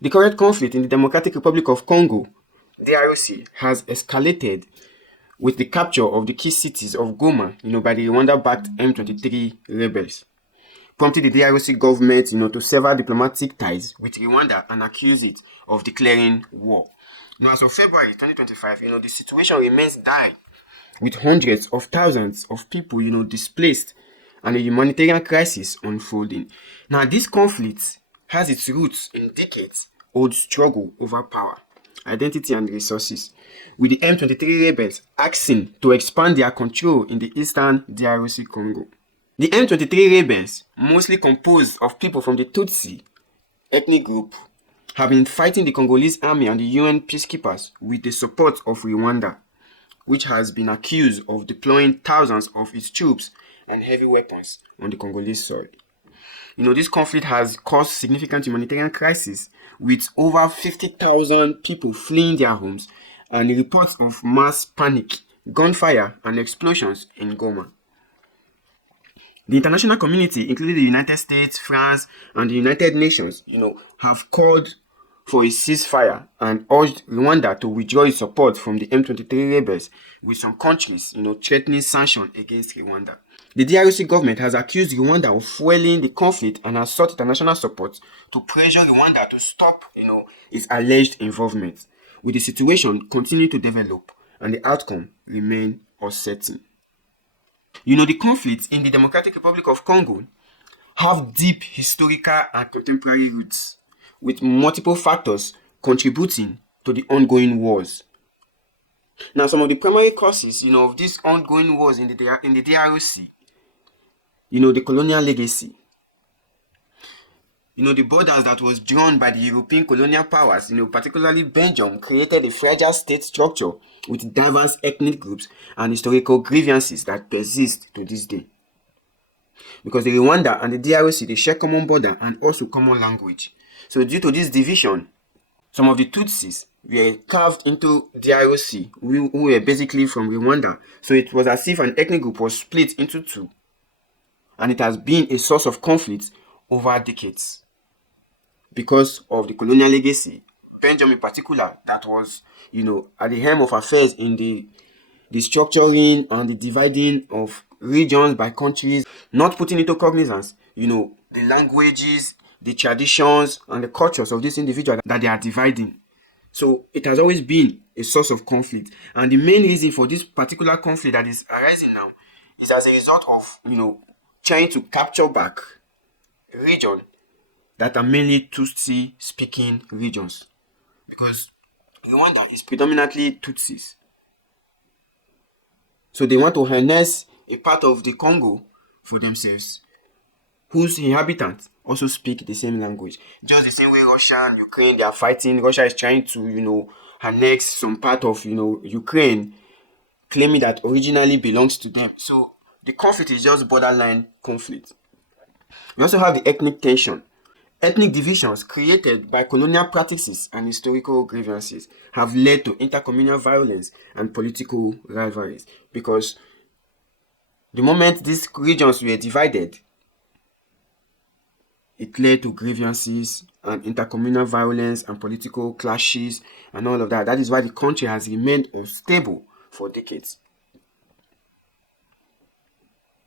The current conflict in the Democratic Republic of Congo, DRC, has escalated with the capture of the key cities of Goma, by the Rwanda-backed M23 rebels, prompting the DRC government, to sever diplomatic ties with Rwanda and accuse it of declaring war. Now, as of February 2025, the situation remains dire, with hundreds of thousands of people, displaced and a humanitarian crisis unfolding. Now, this conflict has its roots in decades-old struggle over power, identity, and resources, with the M23 rebels asking to expand their control in the Eastern DRC Congo. The M23 rebels, mostly composed of people from the Tutsi ethnic group, have been fighting the Congolese army and the UN peacekeepers with the support of Rwanda, which has been accused of deploying thousands of its troops and heavy weapons on the Congolese soil. This conflict has caused significant humanitarian crisis, with over 50,000 people fleeing their homes and reports of mass panic, gunfire, and explosions in Goma. The international community, including the United States, France, and the United Nations, have called for a ceasefire and urged Rwanda to withdraw its support from the M23 rebels, with some countries, threatening sanctions against Rwanda. The DRC government has accused Rwanda of fueling the conflict and has sought international support to pressure Rwanda to stop, its alleged involvement, with the situation continuing to develop and the outcome remain uncertain. The conflicts in the Democratic Republic of Congo have deep historical and contemporary roots, with multiple factors contributing to the ongoing wars. Now, some of the primary causes, of these ongoing wars in the DRC, the colonial legacy. The borders that was drawn by the European colonial powers, particularly Belgium, created a fragile state structure with diverse ethnic groups and historical grievances that persist to this day. Because the Rwanda and the DRC, they share common border and also common language. So due to this division, some of the Tutsis were carved into DRC, who were basically from Rwanda. So it was as if an ethnic group was split into two. And it has been a source of conflict over decades. Because of the colonial legacy, Belgium in particular, that was, at the helm of affairs in the structuring and the dividing of regions by countries, not putting into cognizance, the languages, the traditions, and the cultures of these individuals that they are dividing. So it has always been a source of conflict. And the main reason for this particular conflict that is arising now is as a result of, trying to capture back a region that are mainly Tutsi-speaking regions. Because Rwanda is predominantly Tutsis. So they want to harness a part of the Congo for themselves, whose inhabitants also speak the same language. Just the same way Russia and Ukraine, they are fighting. Russia is trying to, annex some part of, Ukraine, claiming that originally belongs to them. So the conflict is just borderline conflict. We also have the ethnic tension. Ethnic divisions created by colonial practices and historical grievances have led to intercommunal violence and political rivalries, because the moment these regions were divided, it led to grievances and intercommunal violence and political clashes and all of that. That is why the country has remained unstable for decades.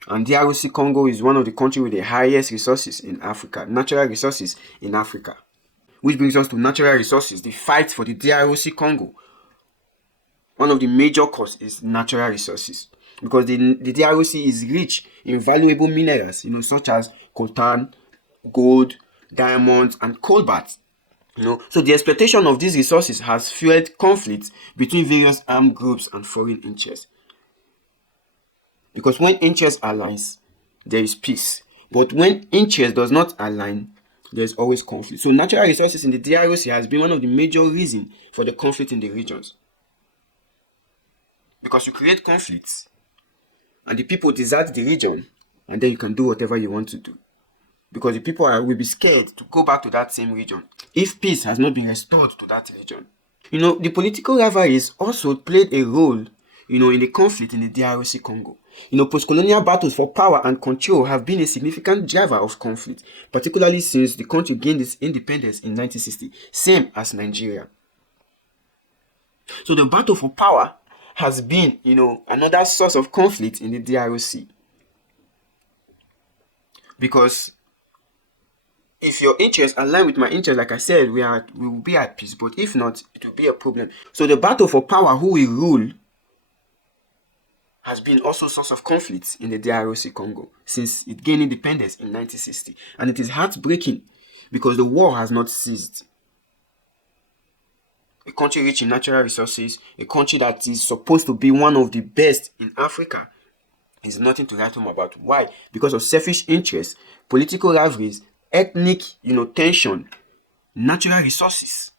And DRC Congo is one of the countries with the highest resources in Africa, natural resources in Africa. Which brings us to natural resources. The fight for the DRC Congo, one of the major causes is natural resources. Because the DRC is rich in valuable minerals, such as coltan, gold, diamonds, and cobalt. So the exploitation of these resources has fueled conflicts between various armed groups and foreign interests. Because when interest aligns, there is peace. But when interest does not align, there is always conflict. So natural resources in the DRC has been one of the major reasons for the conflict in the regions. Because you create conflicts, and the people desert the region, and then you can do whatever you want to do. Because the people will be scared to go back to that same region if peace has not been restored to that region. The political rivalries also played a role, in the conflict in the DRC Congo. Post-colonial battles for power and control have been a significant driver of conflict, particularly since the country gained its independence in 1960, same as Nigeria. So the battle for power has been, another source of conflict in the DRC. Because if your interests align with my interests, like I said, we will be at peace. But if not, it will be a problem. So the battle for power, who will rule, has been also a source of conflict in the DRC Congo since it gained independence in 1960. And it is heartbreaking because the war has not ceased. A country rich in natural resources, a country that is supposed to be one of the best in Africa, is nothing to write home about. Why? Because of selfish interests, political rivalries, ethnic, tension, natural resources.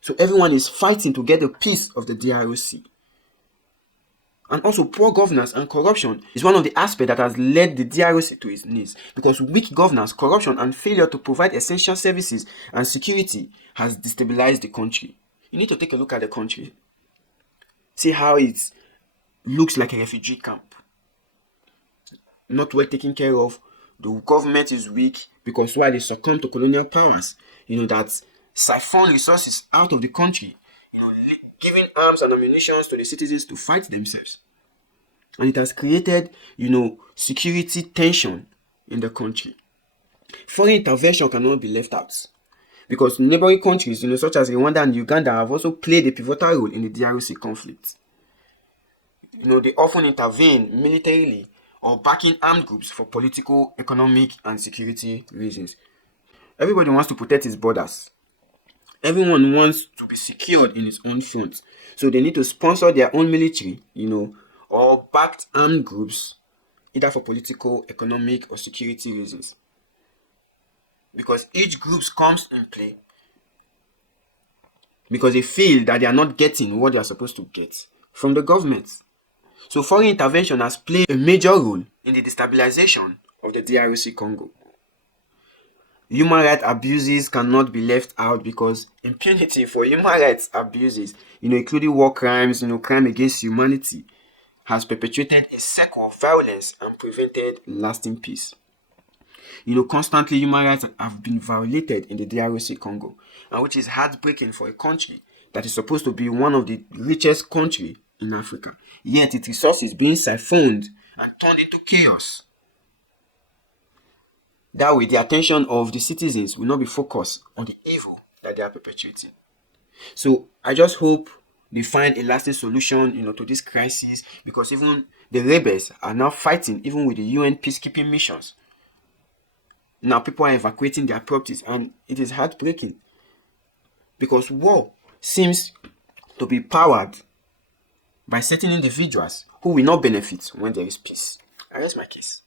So everyone is fighting to get a piece of the DRC. And also poor governance and corruption is one of the aspects that has led the DRC to its knees, because weak governance, corruption, and failure to provide essential services and security has destabilized the country. You need to take a look at the country. See how it looks like a refugee camp. Not well taken care of. The government is weak because why they succumb to colonial powers, that siphon resources out of the country, giving arms and ammunition to the citizens to fight themselves. And it has created, security tension in the country. Foreign intervention cannot be left out because neighboring countries, such as Rwanda and Uganda, have also played a pivotal role in the DRC conflict. They often intervene militarily or backing armed groups for political, economic, and security reasons. Everybody wants to protect its borders. Everyone wants to be secured in its own front. So they need to sponsor their own military, or backed armed groups, either for political, economic, or security reasons. Because each group comes in play because they feel that they are not getting what they are supposed to get from the government. So foreign intervention has played a major role in the destabilization of the DRC Congo. Human rights abuses cannot be left out because impunity for human rights abuses, including war crimes, crime against humanity, has perpetuated a cycle of violence and prevented lasting peace. Constantly human rights have been violated in the DRC Congo, and which is heartbreaking for a country that is supposed to be one of the richest countries in Africa. Yet its resources being siphoned and turned into chaos. That way, the attention of the citizens will not be focused on the evil that they are perpetuating. So I just hope they find a lasting solution, to this crisis, because even the rebels are now fighting, even with the UN peacekeeping missions. Now people are evacuating their properties, and it is heartbreaking because war seems to be powered by certain individuals who will not benefit when there is peace. I rest my case.